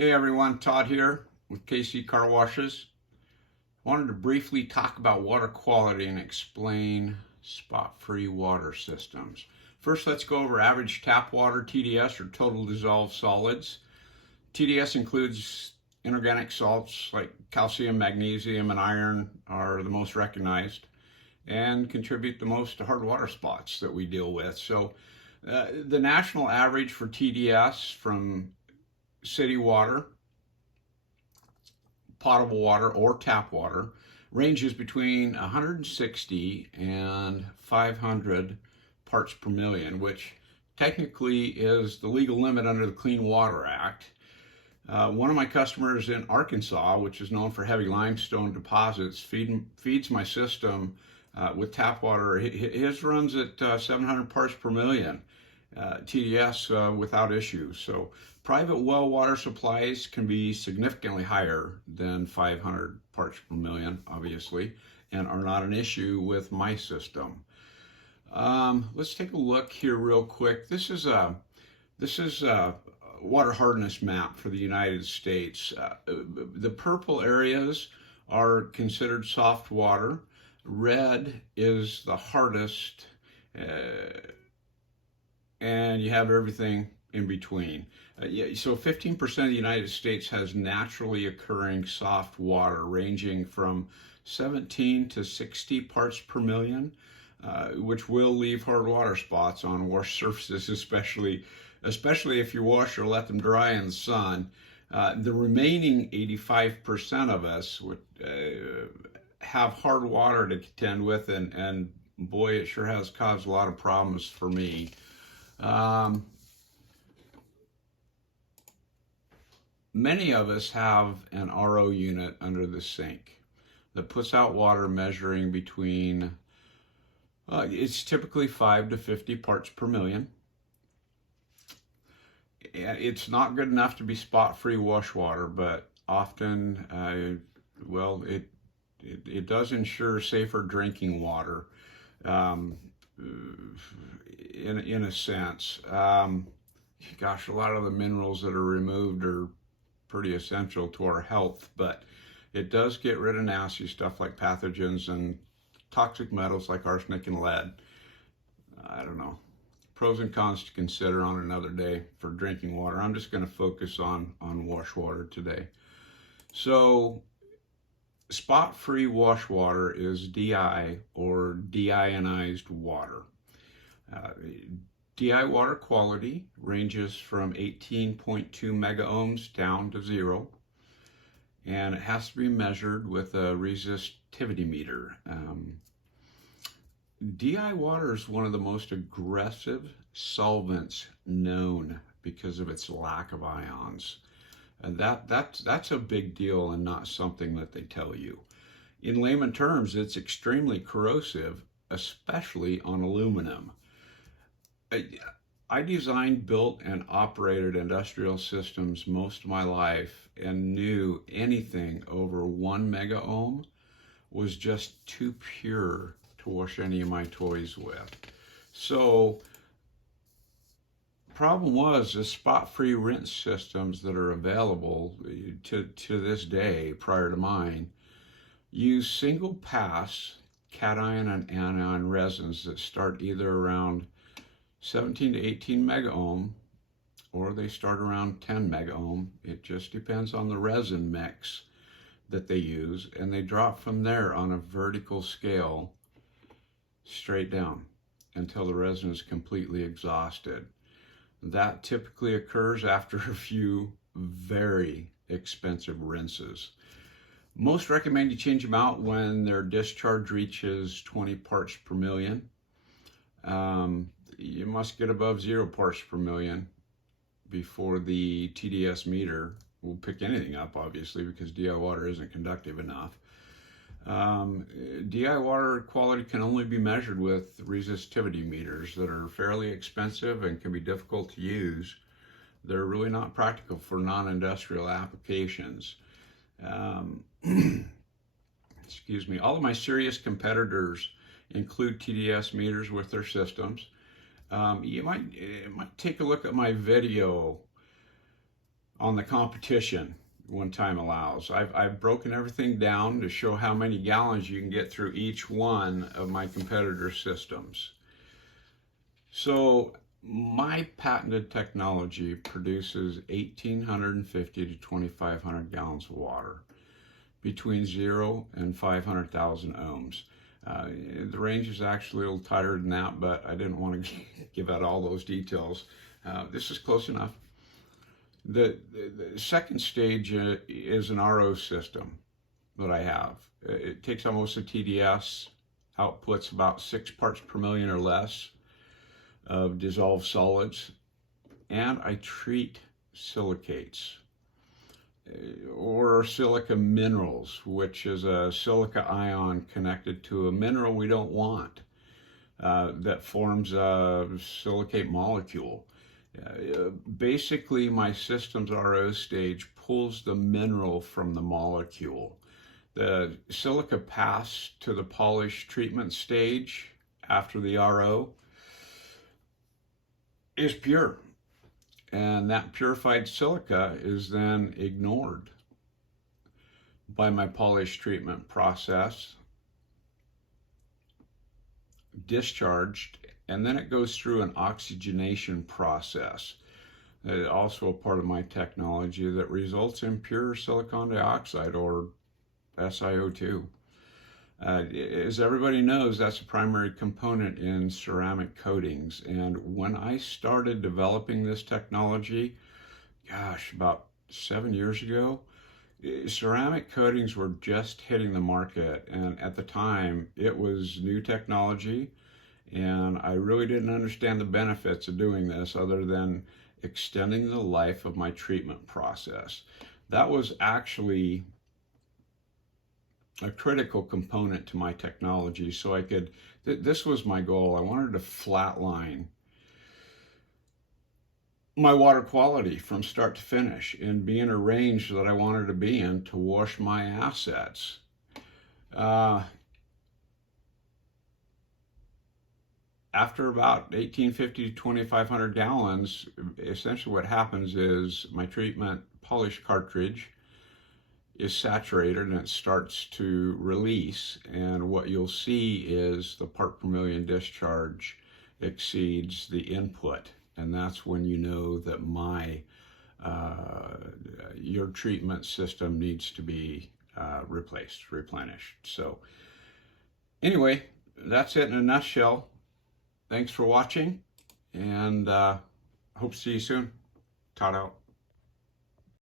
Hey everyone, Todd here with KC Car Washes. I wanted to briefly talk about water quality and explain spot-free water systems. First, let's go over average tap water, TDS, or total dissolved solids. TDS includes inorganic salts like calcium, magnesium, and iron are the most recognized and contribute the most to hard water spots that we deal with. So the national average for TDS from city water, potable water, or tap water ranges between 160 and 500 parts per million, which technically is the legal limit under the Clean Water Act. One of my customers in Arkansas, which is known for heavy limestone deposits, feeds my system with tap water. His runs at 700 parts per million. TDS without issue. So private well water supplies can be significantly higher than 500 parts per million, obviously, and are not an issue with my system. Let's take a look here real quick. This is a water hardness map for the United States. The purple areas are considered soft water. Red is the hardest, and you have everything in between. So 15% of the United States has naturally occurring soft water ranging from 17 to 60 parts per million, which will leave hard water spots on wash surfaces, especially if you wash or let them dry in the sun. The remaining 85% of us would have hard water to contend with, and boy, it sure has caused a lot of problems for me. Many of us have an RO unit under the sink that puts out water measuring between, it's typically 5 to 50 parts per million. It's not good enough to be spot-free wash water, but often, well, it does ensure safer drinking water. In a sense. Gosh, a lot of the minerals that are removed are pretty essential to our health, but it does get rid of nasty stuff like pathogens and toxic metals like arsenic and lead. I don't know. Pros and cons to consider on another day for drinking water. I'm just going to focus on wash water today. So spot-free wash water is DI, or deionized water. DI water quality ranges from 18.2 mega ohms down to 0, and it has to be measured with a resistivity meter. DI water is one of the most aggressive solvents known because of its lack of ions. And that's a big deal and not something that they tell you. In layman terms, it's extremely corrosive, especially on aluminum. I designed, built, and operated industrial systems most of my life and knew anything over 1 mega ohm was just too pure to wash any of my toys with. So problem was the spot-free rinse systems that are available to this day prior to mine use single pass cation and anion resins that start either around 17 to 18 mega ohm, or they start around 10 mega ohm. It just depends on the resin mix that they use, and they drop from there on a vertical scale straight down until the resin is completely exhausted. That typically occurs after a few very expensive rinses. Most recommend you change them out when their discharge reaches 20 parts per million. You must get above 0 parts per million before the TDS meter will pick anything up, obviously, because DI water isn't conductive enough. DI water quality can only be measured with resistivity meters that are fairly expensive and can be difficult to use. They're really not practical for non-industrial applications. Excuse me. All of my serious competitors include TDS meters with their systems. You might take a look at my video on the competition when time allows. I've broken everything down to show how many gallons you can get through each one of my competitor systems. So my patented technology produces 1,850 to 2,500 gallons of water between 0 and 500,000 ohms. The range is actually a little tighter than that, but I didn't want to give out all those details. This is close enough. The second stage is an RO system that I have. It takes almost a TDS, outputs about 6 parts per million or less of dissolved solids, and I treat silicates or silica minerals, which is a silica ion connected to a mineral we don't want that forms a silicate molecule. Basically, my system's RO stage pulls the mineral from the molecule. The silica pass to the polish treatment stage after the RO is pure, and that purified silica is then ignored by my polish treatment process, discharged, and then it goes through an oxygenation process. Also a part of my technology that results in pure silicon dioxide, or SiO2. As everybody knows, that's a primary component in ceramic coatings. And when I started developing this technology, gosh, about 7 years ago, ceramic coatings were just hitting the market. And at the time, it was new technology. And I really didn't understand the benefits of doing this other than extending the life of my treatment process. That was actually a critical component to my technology, so I could, this was my goal. I wanted to flatline my water quality from start to finish and be in a range that I wanted to be in to wash my assets. After about 1,850 to 2,500 gallons, essentially what happens is my treatment polish cartridge is saturated and it starts to release, and what you'll see is the part per million discharge exceeds the input, and that's when you know that your treatment system needs to be replenished. So anyway, that's it in a nutshell. Thanks for watching, and hope to see you soon. Todd out.